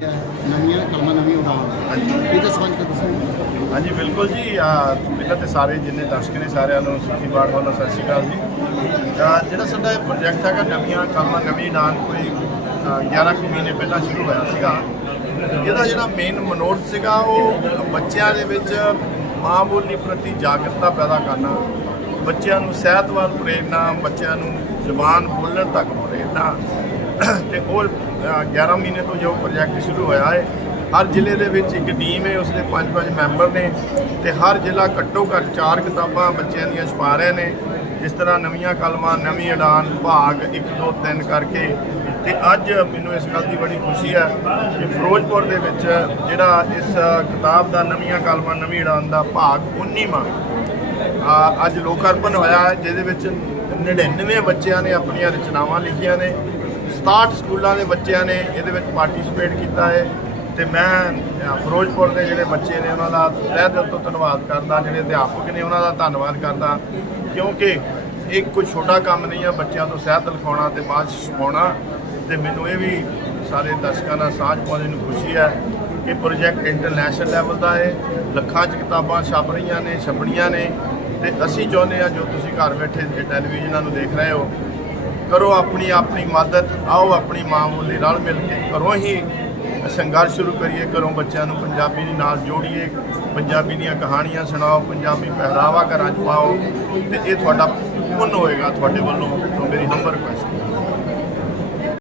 ਨਵੀਆਂ ਕਲਮਾਂ ਨਵੀਂ ਉਡਾਨ ਦੱਸੋ ਹਾਂਜੀ। ਬਿਲਕੁਲ ਜੀ ਆ ਪਹਿਲਾਂ ਤੇ ਸਾਰੇ ਜਿੰਨੇ ਦਰਸ਼ਕ ਨੇ ਸਾਰਿਆਂ ਨੂੰ ਸੁਖੀ ਬਾੜ ਵੱਲੋਂ ਸਤਿ ਸ਼੍ਰੀ ਅਕਾਲ ਜੀ। ਜਿਹੜਾ ਸਾਡਾ ਇਹ ਪ੍ਰੋਜੈਕਟ ਹੈਗਾ ਨਵੀਆਂ ਕਲਮਾਂ ਨਵੀਂ ਡਾਨ ਕੋਈ ਅਹ 11 ਕੁ ਮਹੀਨੇ ਪਹਿਲਾਂ ਸ਼ੁਰੂ ਹੋਇਆ ਸੀਗਾ। ਇਹਦਾ ਜਿਹੜਾ ਮੇਨ ਮਨੋਰਥ ਸੀਗਾ ਉਹ ਬੱਚਿਆਂ ਦੇ ਵਿੱਚ ਮਾਂ ਬੋਲੀ ਪ੍ਰਤੀ ਜਾਗਰੂਕਤਾ ਪੈਦਾ ਕਰਨਾ ਬੱਚਿਆਂ ਨੂੰ ਸਿਹਤ ਵੱਲ ਪ੍ਰੇਰਨਾ ਬੱਚਿਆਂ ਨੂੰ ਜ਼ੁਬਾਨ ਬੋਲਣ ਤੱਕ ਪ੍ਰੇਰਨਾ ਤੇ ਉਹ ਅ, 11 ਮਹੀਨੇ ਤੋਂ ਜੋ ਪ੍ਰੋਜੈਕਟ ਸ਼ੁਰੂ ਹੋਇਆ ਹੈ ਹਰ ਜ਼ਿਲ੍ਹੇ ਦੇ ਵਿੱਚ ਇੱਕ ਟੀਮ ਹੈ ਉਸ ਦੇ ਪੰਜ ਪੰਜ ਮੈਂਬਰ ਨੇ। ਤੇ ਹਰ ਜ਼ਿਲ੍ਹਾ ਘੱਟੋ ਘੱਟ ਚਾਰ ਕਿਤਾਬਾਂ ਬੱਚਿਆਂ ਦੀਆਂ ਛਪਾ ਰਹੇ ਨੇ। ਜਿਸ ਤਰ੍ਹਾਂ ਨਵੀਆਂ ਕਲਮਾਂ ਨਵੀਂ ਉਡਾਨ ਭਾਗ 1 2 3 ਕਰਕੇ। ਤੇ ਅੱਜ ਮੈਨੂੰ ਇਸ ਗੱਲ ਦੀ ਬੜੀ ਖੁਸ਼ੀ ਹੈ ਕਿ ਫਿਰੋਜ਼ਪੁਰ ਦੇ ਵਿੱਚ ਜਿਹੜਾ ਇਸ ਕਿਤਾਬ ਦਾ ਨਵੀਆਂ ਕਲਮਾਂ ਨਵੀਂ ਉਡਾਨ ਦਾ ਭਾਗ 19ਵਾਂ ਅੱਜ ਲੋਕ ਅਰਪਣ ਹੋਇਆ ਹੈ, ਜਿਹਦੇ ਵਿੱਚ 99 ਬੱਚਿਆਂ ਨੇ ਆਪਣੀਆਂ ਰਚਨਾਵਾਂ ਲਿਖੀਆਂ ਨੇ। 67 ਸਕੂਲਾਂ ਦੇ ਬੱਚਿਆਂ ਨੇ ਇਹਦੇ ਵਿੱਚ ਪਾਰਟਿਸਿਪੇਟ ਕੀਤਾ ਹੈ ਤੇ ਮੈਂ ਫਿਰੋਜ਼ਪੁਰ ਦੇ ਜਿਹੜੇ ਬੱਚੇ ਨੇ ਉਹਨਾਂ ਦਾ ਤਹਿ ਦਿਲ ਤੋਂ ਧੰਨਵਾਦ ਕਰਦਾ, ਜਿਹੜੇ ਅਧਿਆਪਕ ਨੇ ਉਹਨਾਂ ਦਾ ਧੰਨਵਾਦ ਕਰਦਾ, ਕਿਉਂਕਿ ਇਹ ਕੋਈ ਛੋਟਾ ਕੰਮ ਨਹੀਂ ਆ, ਬੱਚਿਆਂ ਤੋਂ ਸਹਿਤ ਦਿਖਾਉਣਾ ਤੇ ਬਾਅਦ 'ਚ ਛਪਾਉਣਾ। ਤੇ ਮੈਨੂੰ ਇਹ ਵੀ ਸਾਰੇ ਦਰਸ਼ਕਾਂ ਨਾਲ ਸਾਂਝ ਪਾਉਣ ਨੂੰ ਖੁਸ਼ੀ ਹੈ ਕਿ ਪ੍ਰੋਜੈਕਟ ਇੰਟਰਨੈਸ਼ਨਲ ਲੈਵਲ ਦਾ ਹੈ। ਲੱਖਾਂ 'ਚ ਕਿਤਾਬਾਂ ਛਪ ਰਹੀਆਂ ਨੇ, ਛਪਣੀਆਂ ਨੇ। ਤੇ ਅਸੀਂ ਚਾਹੁੰਦੇ ਹਾਂ ਜੋ ਤੁਸੀਂ ਘਰ ਬੈਠੇ ਇਹ ਟੈਲੀਵਿਜ਼ਨਾਂ ਨੂੰ ਦੇਖ ਰਹੇ ਹੋ, ਕਰੋ ਆਪਣੀ ਆਪਣੀ ਮਦਦ, ਆਓ ਆਪਣੀ ਮਾਂ ਬੋਲੀ ਨਾਲ ਮਿਲ ਕੇ ਘਰੋਂ ਹੀ ਸੰਘਰਸ਼ ਸ਼ੁਰੂ ਕਰੀਏ, ਘਰੋਂ ਬੱਚਿਆਂ ਨੂੰ ਪੰਜਾਬੀ ਦੇ ਨਾਲ ਜੋੜੀਏ, ਪੰਜਾਬੀ ਦੀਆਂ ਕਹਾਣੀਆਂ ਸੁਣਾਓ, ਪੰਜਾਬੀ ਪਹਿਰਾਵਾ ਘਰਾਂ 'ਚ ਪਾਓ ਤੇ ਇਹ ਤੁਹਾਡਾ ਪੁੰਨ ਹੋਏਗਾ, ਤੁਹਾਡੇ ਵੱਲੋਂ ਮੇਰੀ ਨੰਬਰ ਰਿਕੁਐਸਟ